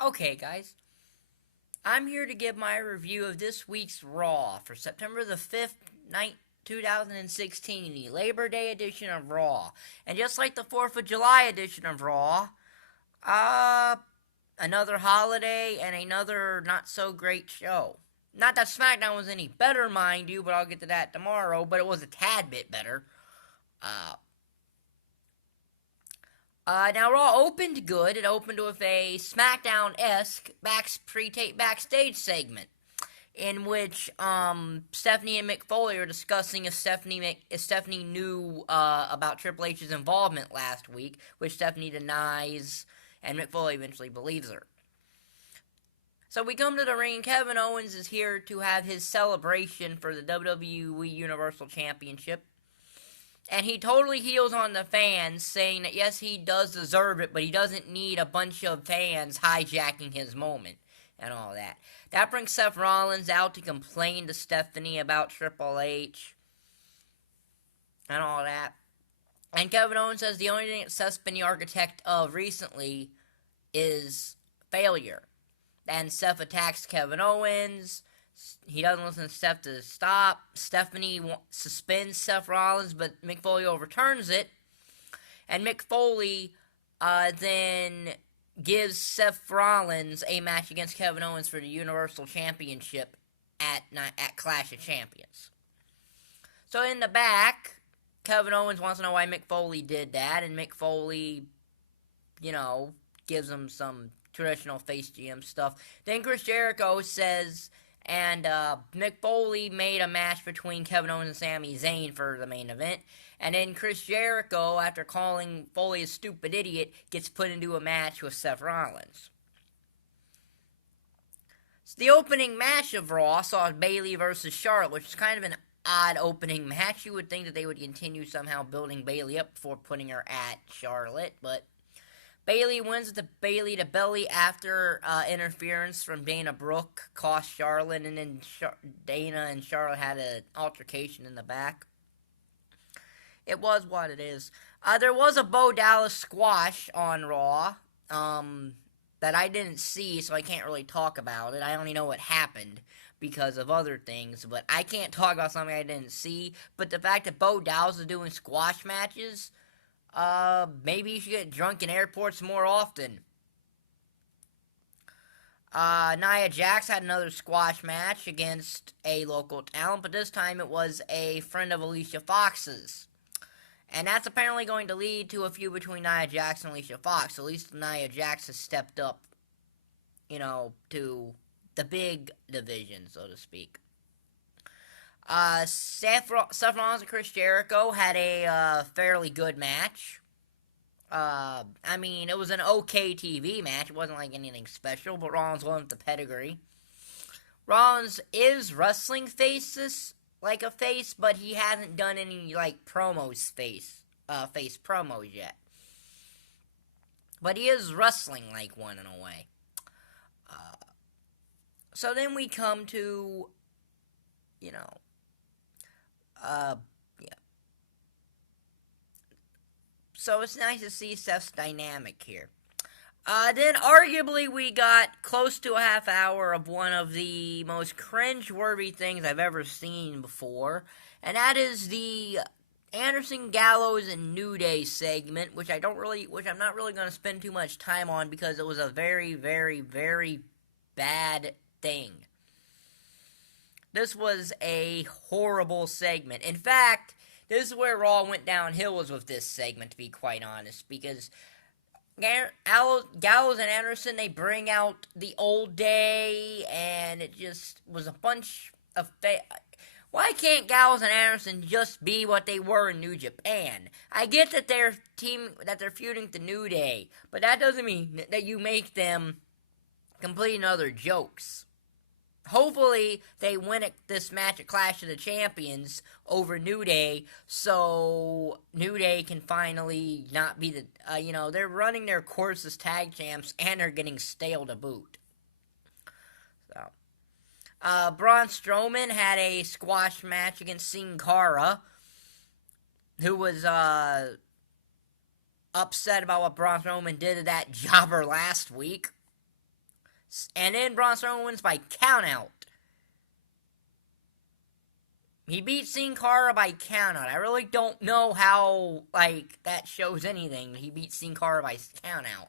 Okay, guys, I'm here to give my review of this week's Raw for September the 5th, 2016, the Labor Day edition of Raw. And just like the 4th of July edition of Raw, uh, another holiday and another not so great show. Not that SmackDown was any better, mind you, but I'll get to that tomorrow, but it was a tad bit better. Uh, now Raw opened good. It opened with a SmackDown-esque backstage segment in which Stephanie and Mick Foley are discussing if Stephanie knew about Triple H's involvement last week, which Stephanie denies, and Mick Foley eventually believes her. So we come to the ring. Kevin Owens is here to have his celebration for the WWE Universal Championship. And he totally heels on the fans, saying that yes, he does deserve it, but he doesn't need a bunch of fans hijacking his moment and all that. That brings Seth Rollins out to complain to Stephanie about Triple H and all that. And Kevin Owens says the only thing that Seth's been the architect of recently is failure. And Seth attacks Kevin Owens. He doesn't listen to Steph to stop. Stephanie suspends Seth Rollins, but Mick Foley overturns it. And Mick Foley then gives Seth Rollins a match against Kevin Owens for the Universal Championship at Clash of Champions. So in the back, Kevin Owens wants to know why Mick Foley did that, and Mick Foley, gives him some traditional face GM stuff. Then Chris Jericho says, and Mick Foley made a match between Kevin Owens and Sami Zayn for the main event. And then Chris Jericho, after calling Foley a stupid idiot, gets put into a match with Seth Rollins. So the opening match of Raw saw Bayley versus Charlotte, which is kind of an odd opening match. You would think that they would continue somehow building Bayley up before putting her at Charlotte, but Bayley wins with the Bayley to belly after interference from Dana Brooke cost Charlotte, and then Dana and Charlotte had an altercation in the back. It was what it is. There was a Bo Dallas squash on Raw that I didn't see, so I can't really talk about it. I only know what happened because of other things, but I can't talk about something I didn't see. But the fact that Bo Dallas is doing squash matches, maybe you should get drunk in airports more often. Nia Jax had another squash match against a local talent, but this time it was a friend of Alicia Fox's. And that's apparently going to lead to a feud between Nia Jax and Alicia Fox. At least Nia Jax has stepped up, to the big division, so to speak. Seth Rollins and Chris Jericho had a fairly good match. It was an okay TV match. It wasn't like anything special, but Rollins won with the pedigree. Rollins is wrestling faces like a face, but he hasn't done any face promos yet. But he is wrestling like one in a way. So then we come to, yeah. So it's nice to see Seth's dynamic here. Then arguably we got close to a half hour of one of the most cringe-worthy things I've ever seen before, and that is the Anderson, Gallows, and New Day segment, which I'm not really going to spend too much time on because it was a very, very, very bad thing. This was a horrible segment. In fact, this is where Raw went downhill, was with this segment, to be quite honest, because Gallows and Anderson, they bring out the old day, and it just was a bunch of Why can't Gallows and Anderson just be what they were in New Japan? I get that they're feuding with the New Day, but that doesn't mean that you make them complete other jokes. Hopefully, they win this match at Clash of the Champions over New Day, so New Day can finally not be they're running their course as tag champs, and they're getting stale to boot. So, Braun Strowman had a squash match against Sin Cara, who was, upset about what Braun Strowman did to that jobber last week. And then Braun Strowman wins by countout. He beat Sin Cara by countout. I really don't know how, that shows anything. He beat Sin Cara by countout.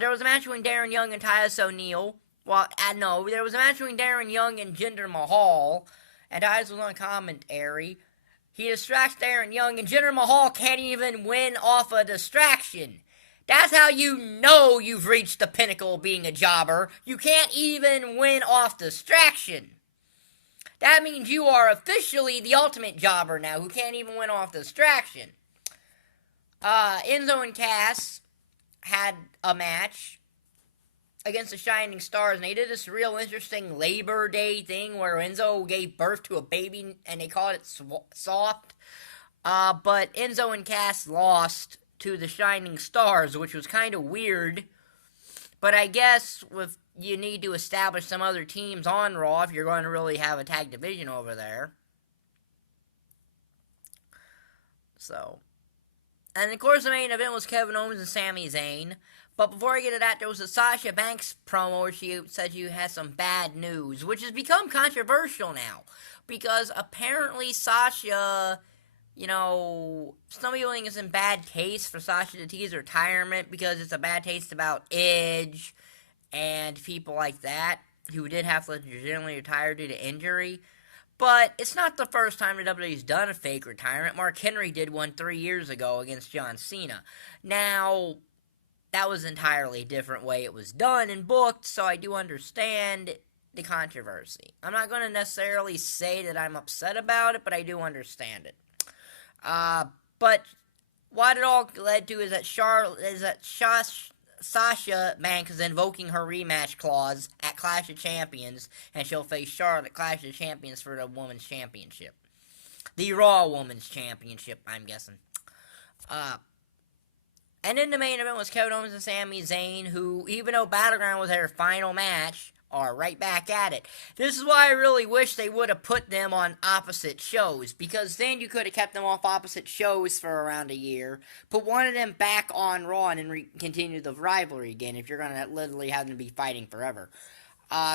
There was a match between Darren Young and Titus O'Neil. Well, no, there was a match between Darren Young and Jinder Mahal, and Titus was on commentary. He distracts Darren Young, and Jinder Mahal can't even win off a distraction. That's how you know you've reached the pinnacle of being a jobber. You can't even win off distraction. That means you are officially the ultimate jobber now, who can't even win off distraction. Enzo and Cass had a match against the Shining Stars, and they did this real interesting Labor Day thing where Enzo gave birth to a baby, and they called it soft. But Enzo and Cass lost to the Shining Stars, which was kind of weird. But I guess you need to establish some other teams on Raw if you're going to really have a tag division over there. And of course the main event was Kevin Owens and Sami Zayn. But before I get to that, there was a Sasha Banks promo where she said she had some bad news, which has become controversial now. Because apparently Sasha, some people think it's in bad taste for Sasha to tease retirement because it's a bad taste about Edge and people like that who did have to legitimately retire due to injury. But it's not the first time the WWE's done a fake retirement. Mark Henry did one 3 years ago against John Cena. Now, that was an entirely different way it was done and booked, so I do understand the controversy. I'm not going to necessarily say that I'm upset about it, but I do understand it. But what it all led to is that Sasha Banks is invoking her rematch clause at Clash of Champions, and she'll face Charlotte at Clash of Champions for the Women's Championship. The Raw Women's Championship, I'm guessing. And then the main event was Kevin Owens and Sami Zayn, who, even though Battleground was their final match, are right back at it. This is why I really wish they would have put them on opposite shows, because then you could have kept them off opposite shows for around a year, put one of them back on Raw, and then continue the rivalry again, if you're going to literally have them be fighting forever.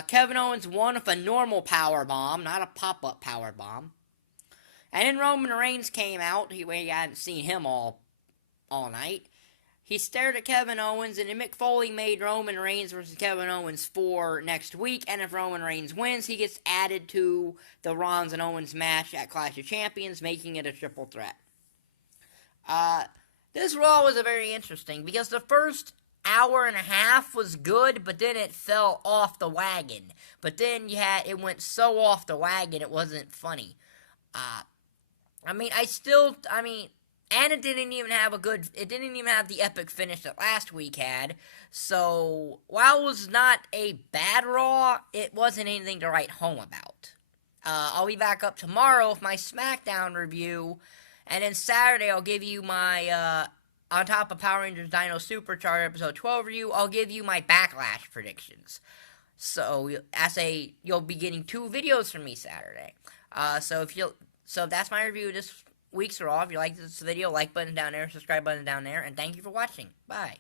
Kevin Owens won with a normal powerbomb, not a pop-up powerbomb. And then Roman Reigns came out. We hadn't seen him all night. He stared at Kevin Owens, and then Mick Foley made Roman Reigns versus Kevin Owens for next week, and if Roman Reigns wins, he gets added to the Rollins and Owens match at Clash of Champions, making it a triple threat. This Raw was very interesting, because the first hour and a half was good, but then it fell off the wagon. But then it went so off the wagon, it wasn't funny. And it didn't even have the epic finish that last week had. So, while it was not a bad Raw, it wasn't anything to write home about. I'll be back up tomorrow with my SmackDown review, and then Saturday I'll give you my, on top of Power Rangers Dino Supercharger episode 12 review, I'll give you my Backlash predictions. So, you'll be getting 2 videos from me Saturday. So that's my review this week's Raw. If you like this video, like button down there, subscribe button down there, and thank you for watching. Bye.